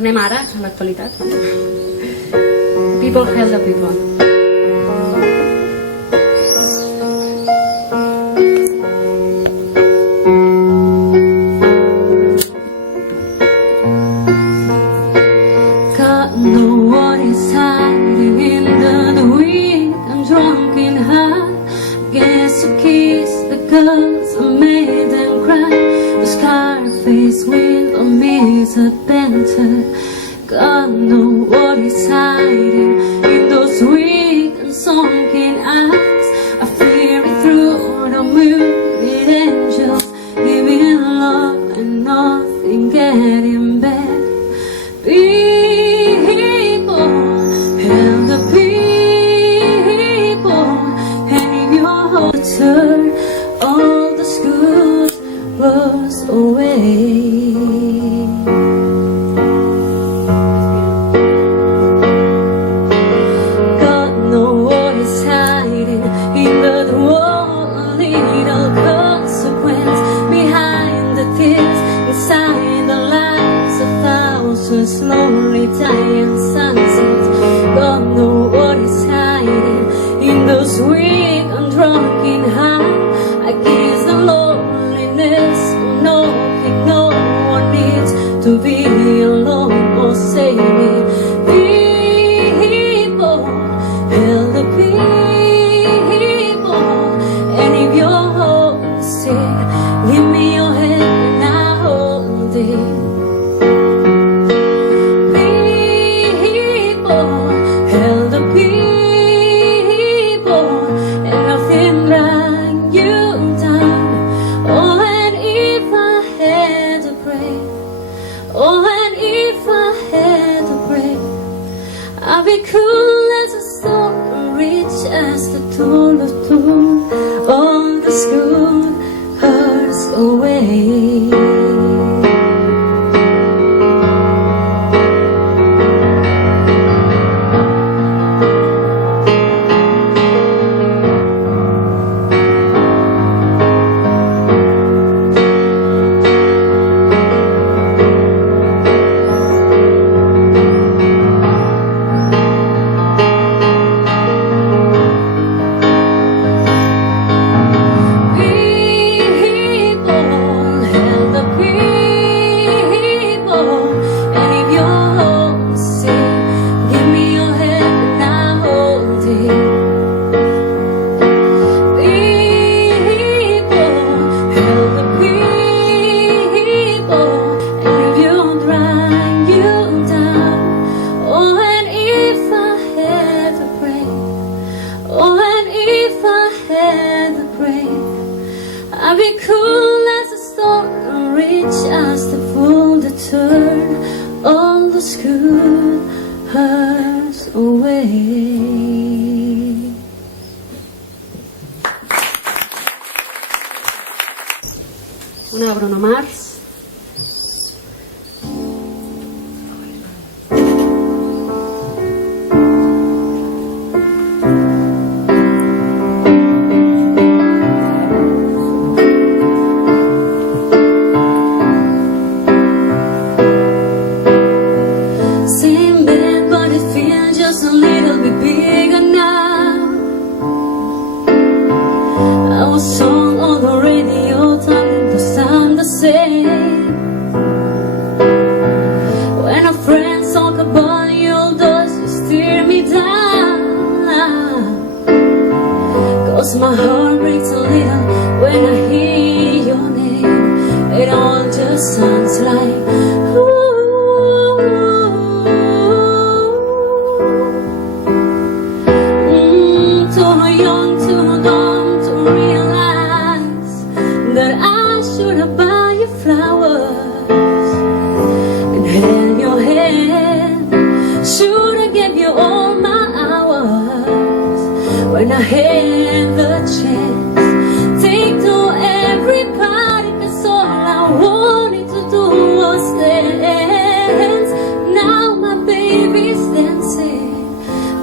Tornem ara a l'actualitat. People help the people. Got no one is hiding in the weak and drunk in heart. Guess you kiss the girls and made them cry. The Scarface with a misadventure. God know what is hiding in those weak and sunken eyes. I fear it through the muted angels, giving love and nothing getting back. People, help the people, and your heart turn all the good was away. God knows what is hiding in the wall, little consequence behind the tears, inside the lives of thousands slowly dying sunsets. God knows what is hiding in those weak and drunken hearts. I guess the loneliness of knowing no one needs to be alone or save me. People, help the people, and if you're homesick, give me your hand and I'll hold it. People, help the people, and nothing drag you down. Oh, and if I had to pray, oh, and if I had to pray, I'd be cool as a stone and rich as the tool of tool. All the good hurts away. I'd be cool as a stone and rich as the fool that turn all the good hurts away. Una Bruno Mars. Song on the radio, telling the sound the same. When a friend talk about your doors, you steer me down. 'Cause my heart breaks a little when I hear your name. It all just sounds like ooh. Too young, too dumb to realize that I should have bought you flowers and held your hand. Should have gave you all my hours when I had the chance. Take to everybody, 'cause all I wanted to do was dance. Now my baby's dancing,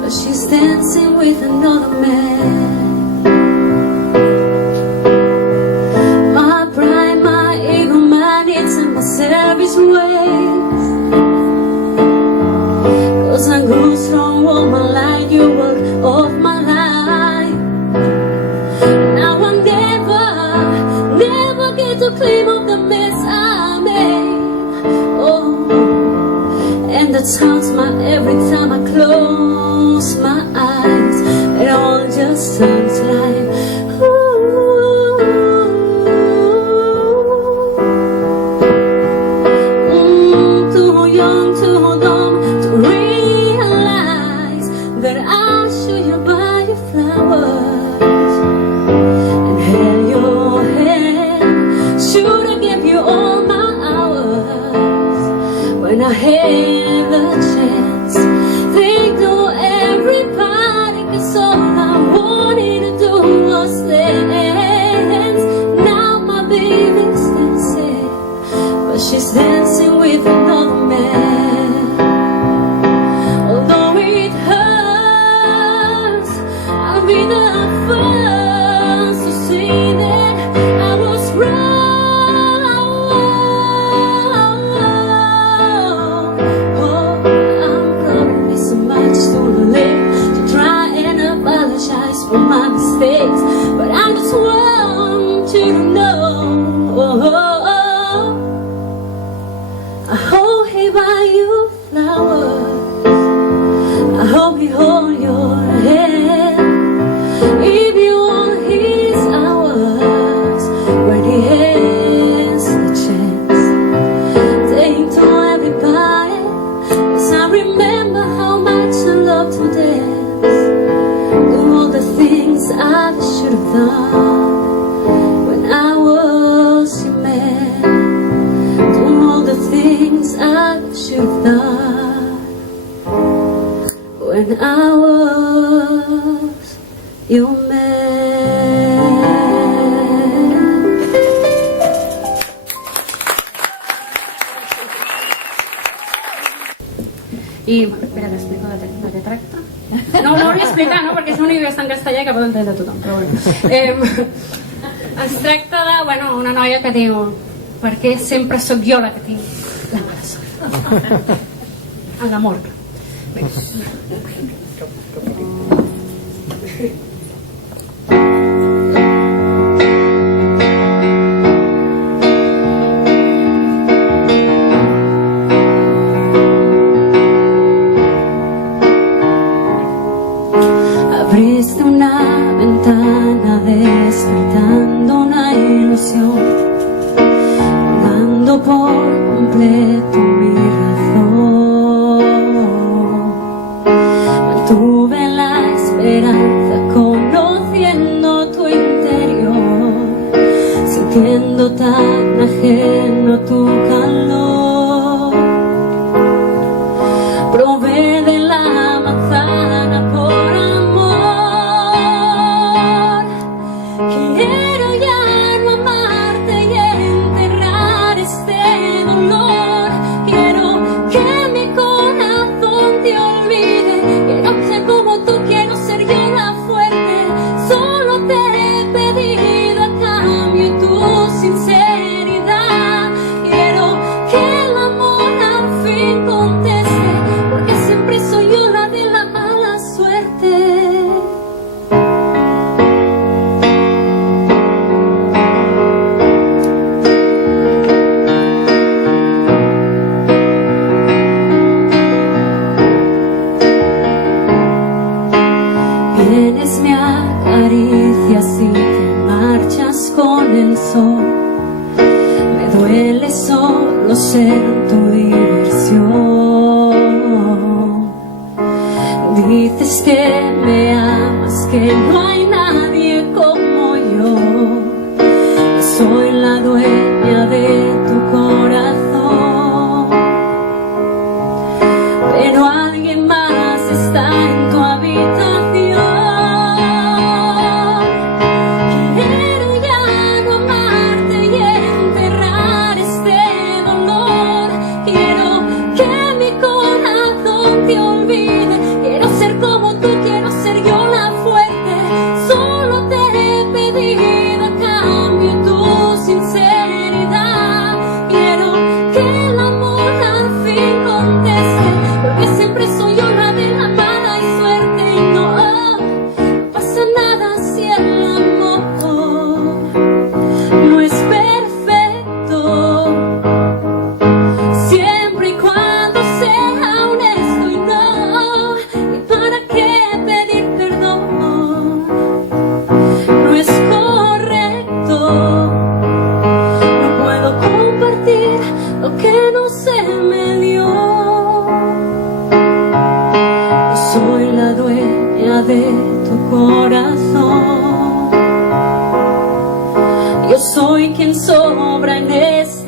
but she's dancing with another man. My pride, my ego, my needs and my selfish ways jewel of my life. Now I never get to clean up the mess I made. Oh, and that sounds my every time I close my eyes. It all just sounds like too young, too dumb to realize that I should you buy your flowers and held your hand. Should I give you all my hours when I had the chance? They do everybody, 'cause all I wanted to do was dance. Now my baby's dancing, but she's dancing with another man. Although it hurts, I'll be the first to say that I was wrong. Oh, I'm probably so much too late to try and apologize for my mistakes, but I just want you to know. I hope he buy you flowers. I hope he hold your hand. If you want his hours when he has the chance. Take to everybody, 'cause I remember how much I love to dance. Do all the things I should have done when I was your man. Do all the things I should have done when I was your man. I, bueno, espera, t'explico de què tracta. No ho volia explicar, no? Perquè és un llibre en castellà que pot entendre tothom, però bueno. Es tracta de, bueno, una noia que diu: per què sempre sóc jo la que tinc la mala sort? En l'amor. Abriste una ventana despertando una ilusión, dando por completo mi razón. Mantuve la esperanza conociendo tu interior, sintiendo tan ajeno tu calor. Probé de la manzana por amor. Quiero ya no amarte y enterrar este dolor. Quiero que mi corazón te olvide. Quiero ser como tú, quiero ser yo la fuerte. Solo te he pedido a cambio tu sinceridad. Quiero que el amor al fin conteste, porque siempre soy yo la de la mala suerte. Vienes, me acaricias y te marchas con el sol. Me duele solo ser tu diversión. Dices que me amas, que no hay nadie como yo, que soy la dueña de tu corazón. Pero alguien más está en tu habitación. Quiero ya no amarte y enterrar este dolor. Quiero que mi corazón te olvide. Quiero ser como tú, quiero ser yo la fuerte. Solo te he pedido a cambio tu sinceridad. dueña de tu corazón. Yo soy quien sobra en este